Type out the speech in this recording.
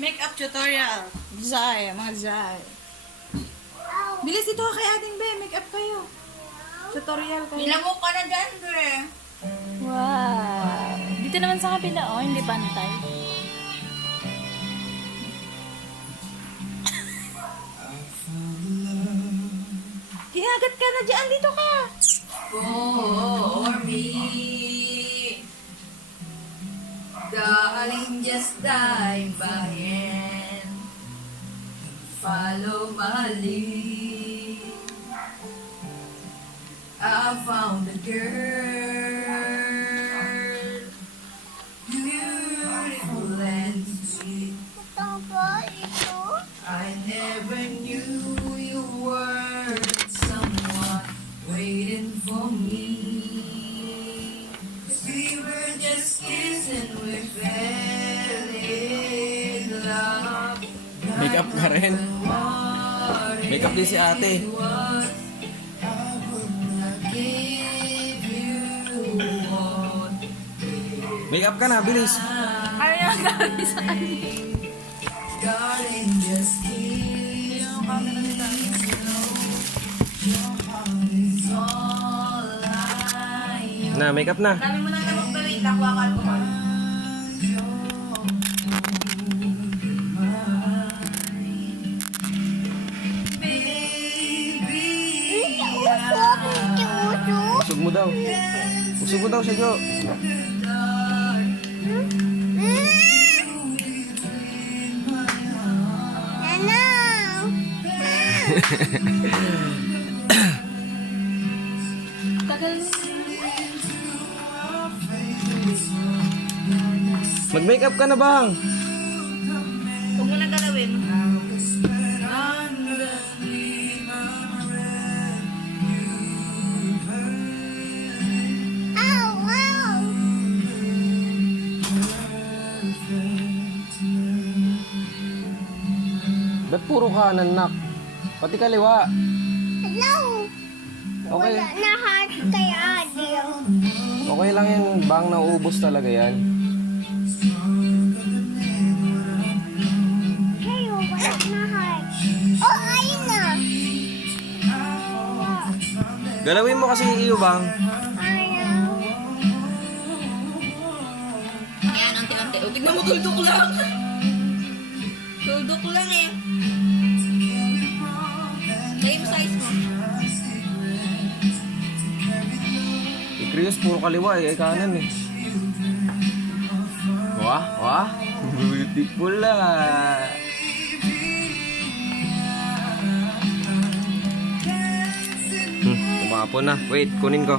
Makeup tutorial. Zay, mga Zay. Bilis dito kay ating be, makeup kayo. Tutorial kayo. Nilamok ka na dyan, Dre. Wow. Dito naman sa kapila, oh, hindi pantay. Kinagat ka na dyan, dito ka. For me, darling, just dive by and follow my lead. I found a girl, beautiful and sweet. I never knew you were someone waiting for me. 'Cause we were just kissing, we fell in love. Makeup ka rin. Makeup din si ate. What I would not give you all. Makeup ka na, bilis. Ano yung gagawin sa akin? Darling, just kiss me. Your heart is all I own. Na, makeup na. Dami mo na naman ba? Wait, nakuha ka alcohol. Usog mo daw. Usog mo daw siya, Jo. Tagal. Mag-makeup ka na, bang? Huwag mo na galawin. Ba't puro kanan, nak? Pati kaliwa. Hello! Okay. Wala na heart kay Adil. Okay lang yan, bang. Nauubos talaga yan. Kayo, wala na heart. Oh, ayun na! Galawin mo kasi iyo, bang. Ayaw. Ayan, anti-anti. O, tignan mo, tuldok lang. Tuldok lang eh. Same size mo. Ikrius, puro kaliwa eh. Ay, kanan eh. Wah, wah. Beautiful ah. Tumapon na. Wait, kunin ko.